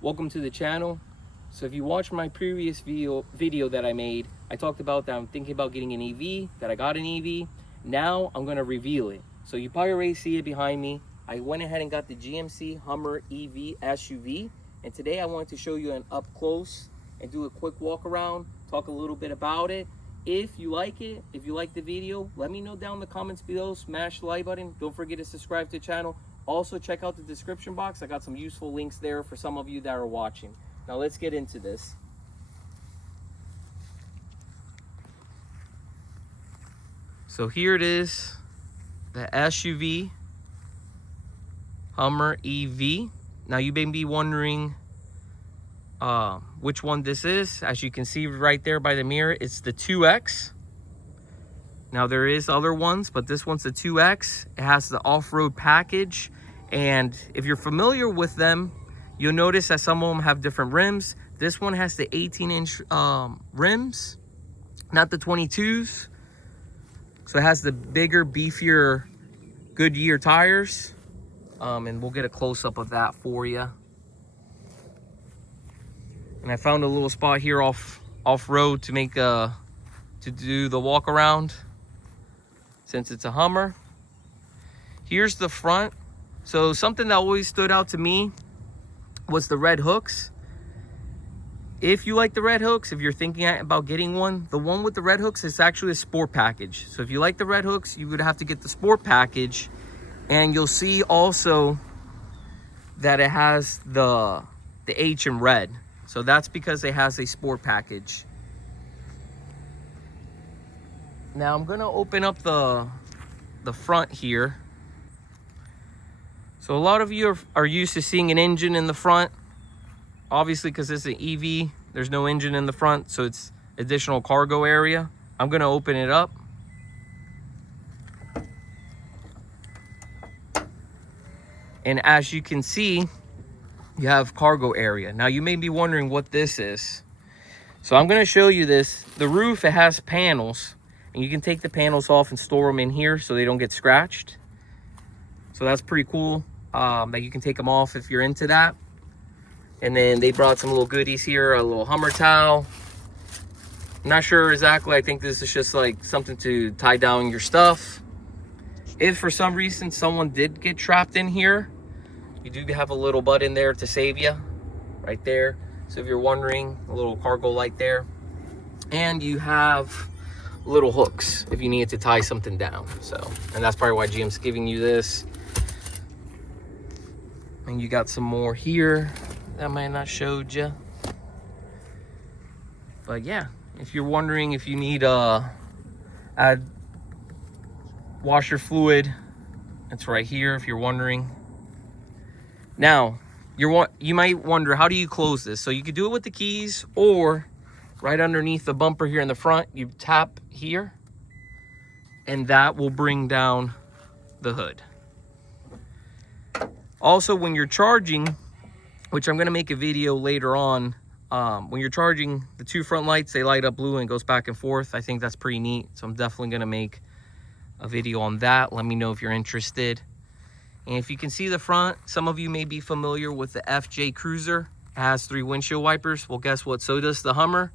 Welcome to the channel. So if you watched my previous video that I made, I talked about that I'm thinking about getting an EV, that I got an EV. Now I'm going to reveal it. So you probably already see it behind me. I went ahead and got the GMC Hummer EV SUV, and today I wanted to show you an up close and do a quick walk around, talk a little bit about it. If you like it, if you like the video, let me know down in the comments below. Smash the like button. Don't forget to subscribe to the channel. Also check out the description box. I got some useful links there for some of you that are watching. Now let's get into this. So here it is, the SUV Hummer EV. Now you may be wondering which one this is. As you can see right there by the mirror, it's the 2X. Now there is other ones, but this one's the 2X. It has the off-road package, and if you're familiar with them, you'll notice that some of them have different rims. This one has the 18-inch rims, not the 22s. So it has the bigger, beefier Goodyear tires, and we'll get a close-up of that for you. And I found a little spot here off-road to make to do the walk around, since it's a Hummer. Here's the front. So something that always stood out to me was the red hooks. If you like the red hooks, if you're thinking about getting one, the one with the red hooks is actually a sport package. So if you like the red hooks, you would have to get the sport package. And you'll see also that it has the H in red. So that's because it has a sport package. Now I'm gonna open up the front here. So a lot of you are used to seeing an engine in the front. Obviously, because it's an EV, there's no engine in the front, so it's additional cargo area. I'm gonna open it up. And as you can see, you have cargo area. Now you may be wondering what this is. So I'm gonna show you this. The roof, it has panels, and you can take the panels off and store them in here so they don't get scratched. So that's pretty cool, that you can take them off if you're into that. And then they brought some little goodies here, a little Hummer towel. I'm not sure exactly, I think this is just like something to tie down your stuff. If for some reason someone did get trapped in here, you do have a little butt in there to save you, right there. So if you're wondering, a little cargo light there. And you have little hooks if you needed to tie something down. So, and that's probably why GM's giving you this. And you got some more here that I might not showed you. But yeah, if you're wondering if you need add washer fluid, it's right here if you're wondering. Now, you might wonder, how do you close this? So you could do it with the keys, or right underneath the bumper here in the front, you tap here, and that will bring down the hood. Also, when you're charging, which I'm going to make a video later on, when you're charging, the two front lights, they light up blue and goes back and forth. I think that's pretty neat. So I'm definitely going to make a video on that. Let me know if you're interested. And if you can see the front, some of you may be familiar with the FJ Cruiser. It has 3 windshield wipers. Well, guess what? So does the Hummer.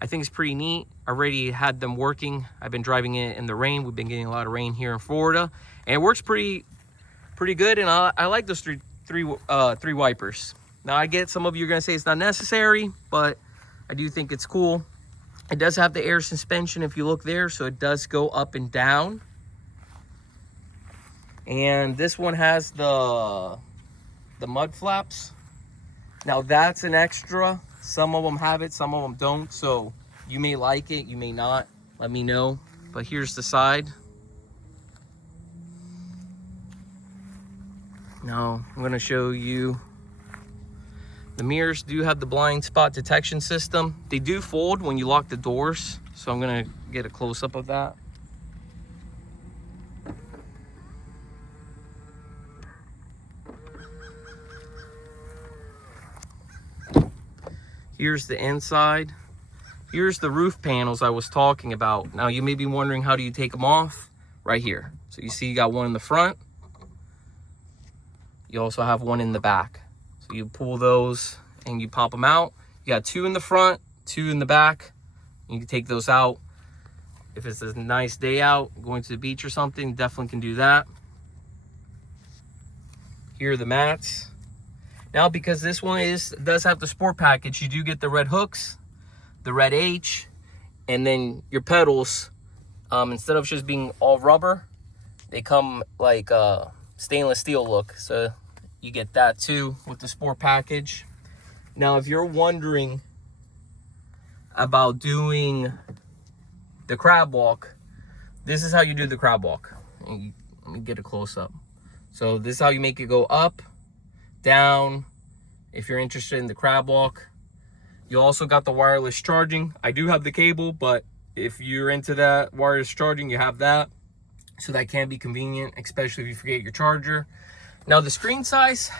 I think it's pretty neat. I already had them working. I've been driving it in the rain. We've been getting a lot of rain here in Florida, and it works pretty good. And I like those three wipers. Now I get some of you are gonna say it's not necessary, but I do think it's cool. It does have the air suspension if you look there, so it does go up and down. And this one has the mud flaps. Now that's an extra. Some of them have it, some of them don't. So you may like it, you may not. Let me know. But here's the side. Now I'm going to show you. The mirrors do have the blind spot detection system. They do fold when you lock the doors. So I'm going to get a close-up of that. Here's the inside. Here's the roof panels I was talking about. Now you may be wondering, how do you take them off? Right here. So you see you got one in the front. You also have one in the back. So you pull those and you pop them out. You got 2 in the front, 2 in the back. You can take those out. If it's a nice day out, going to the beach or something, definitely can do that. Here are the mats. Now, because this one does have the sport package, you do get the red hooks, the red H, and then your pedals, instead of just being all rubber, they come like stainless steel look. So you get that too with the sport package. Now, if you're wondering about doing the crab walk, this is how you do the crab walk. Let me get a close up. So this is how you make it go up, down, if you're interested in the crab walk. You also got the wireless charging. I do have the cable, but if you're into that wireless charging, you have that. So that can be convenient, especially if you forget your charger. Now the screen size,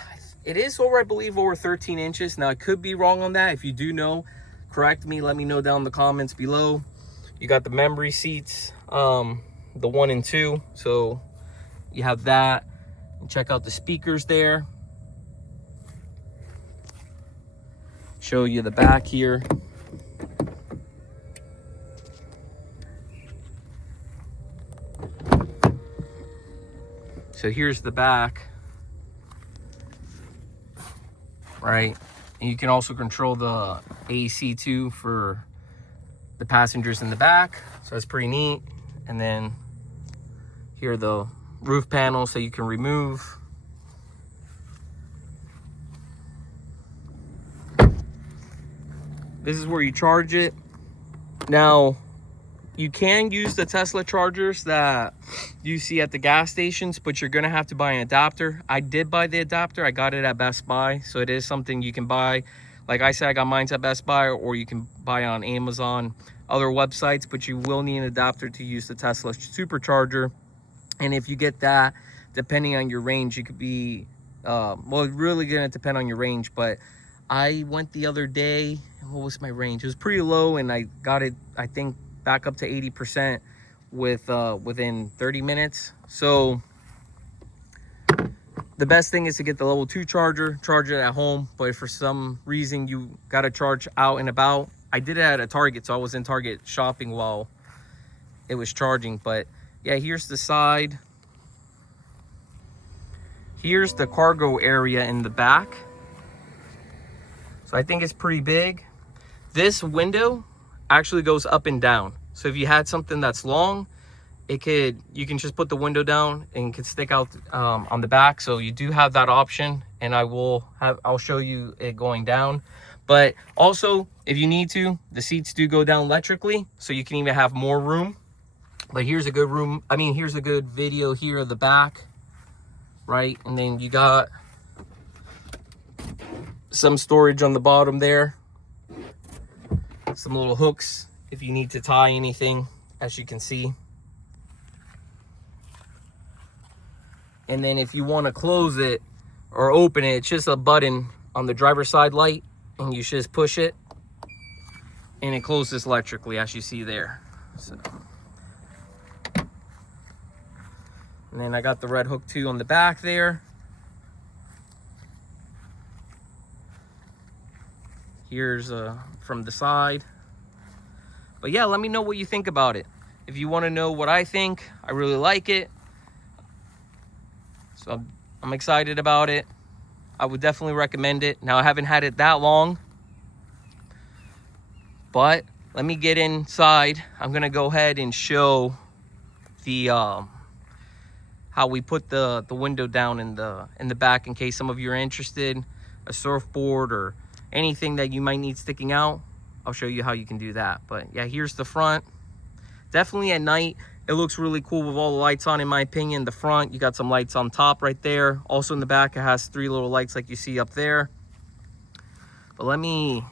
it is over, I believe, over 13 inches. Now I could be wrong on that. If you do know, correct me, let me know down in the comments below. You got the memory seats, the 1 and 2. So you have that. And check out the speakers there. Show you the back here. So here's the back, right? And you can also control the AC too for the passengers in the back. So that's pretty neat. And then here are the roof panels so you can remove. This is where you charge it. Now, you can use the Tesla chargers that you see at the gas stations, but you're gonna have to buy an adapter. I did buy the adapter. I got it at Best Buy, so it is something you can buy. Like I said, I got mine at Best Buy, or you can buy on Amazon, other websites, but you will need an adapter to use the Tesla supercharger. And if you get that, depending on your range, you could be, well, really gonna depend on your range, but I went the other day, what was my range? It was pretty low, and I got it, I think, back up to 80% with within 30 minutes. So the best thing is to get the level 2 charger, charge it at home. But if for some reason you got to charge out and about, I did it at a Target, so I was in Target shopping while it was charging. But yeah, here's the side. Here's the cargo area in the back. So I think it's pretty big. This window actually goes up and down. So if you had something that's long, you can just put the window down and it can stick out on the back. So you do have that option, and I'll show you it going down. But also, if you need to, the seats do go down electrically, so you can even have more room. But here's a good here's a good video here of the back, right? And then you got some storage on the bottom there. Some little hooks if you need to tie anything, as you can see. And then if you want to close it or open it, it's just a button on the driver's side light, and you just push it and it closes electrically, as you see there. So, and then I got the red hook too on the back there. Here's from the side. But yeah, let me know what you think about it. If you want to know what I think, I really like it. So I'm excited about it. I would definitely recommend it. Now, I haven't had it that long, but let me get inside. I'm gonna go ahead and show the how we put the window down in the back, in case some of you are interested. A surfboard or anything that you might need sticking out, I'll show you how you can do that. But yeah, here's the front. Definitely at night, it looks really cool with all the lights on, in my opinion. The front, you got some lights on top right there. Also in the back, it has 3 little lights like you see up there. But let me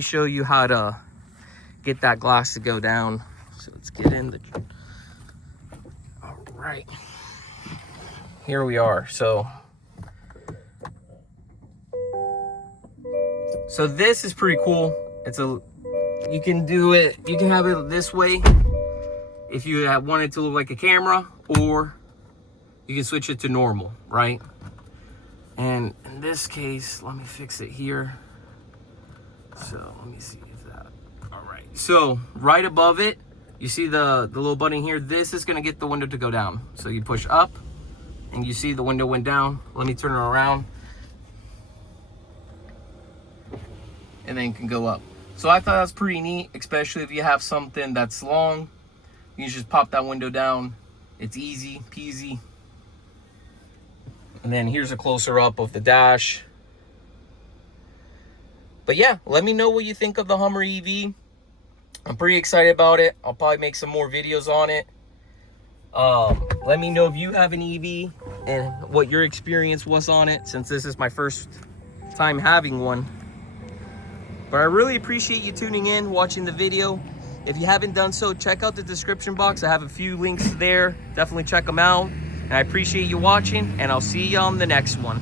show you how to get that glass to go down. So let's get in the, all right. Here we are. So this is pretty cool. You can do it, you can have it this way if you want it to look like a camera, or you can switch it to normal, right? And in this case, let me fix it here. So let me see if that, all right. So right above it, you see the little button here. This is gonna get the window to go down. So you push up and you see the window went down. Let me turn it around. And then you can go up. So I thought that was pretty neat, especially if you have something that's long. You can just pop that window down. It's easy peasy. And then here's a closer up of the dash. But yeah, let me know what you think of the Hummer EV. I'm pretty excited about it. I'll probably make some more videos on it. Let me know if you have an EV and what your experience was on it, since this is my first time having one. But I really appreciate you tuning in, watching the video. If you haven't done so, check out the description box. I have a few links there. Definitely check them out. And I appreciate you watching, and I'll see you on the next one.